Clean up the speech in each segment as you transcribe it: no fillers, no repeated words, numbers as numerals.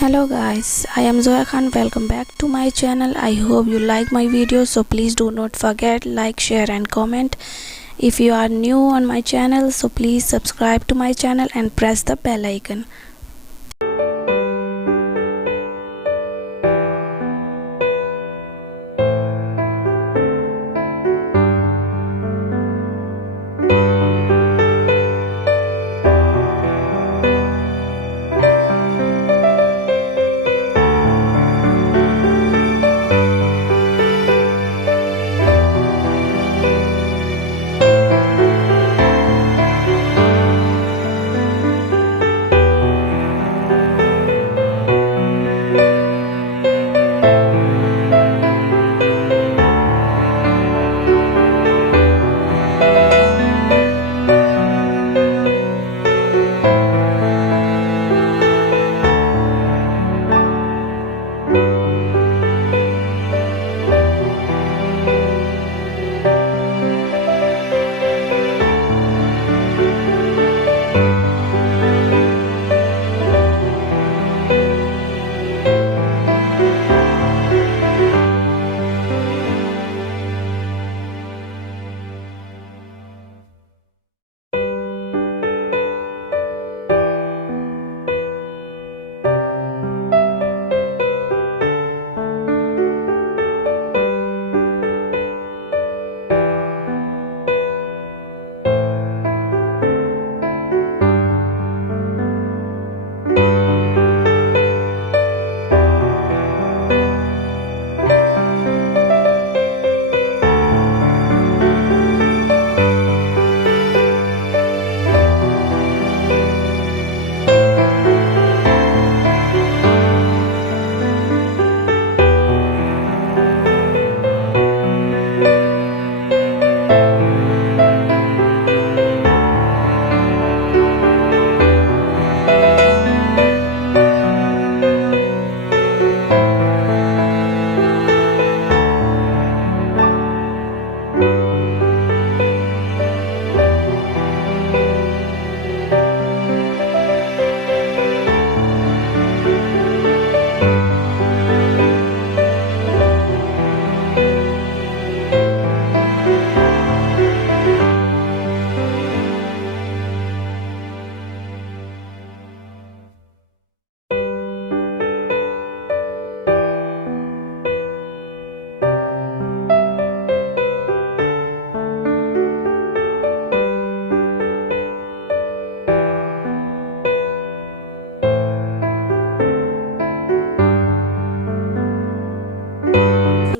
Hello guys, I am Zoya Khan. Welcome back to my channel. I hope you like my videos, so please do not forget like, share and comment. If you are new on my channel, so please subscribe to my channel and press the bell icon.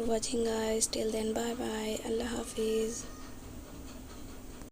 Watching guys, till then bye bye, Allah Hafiz.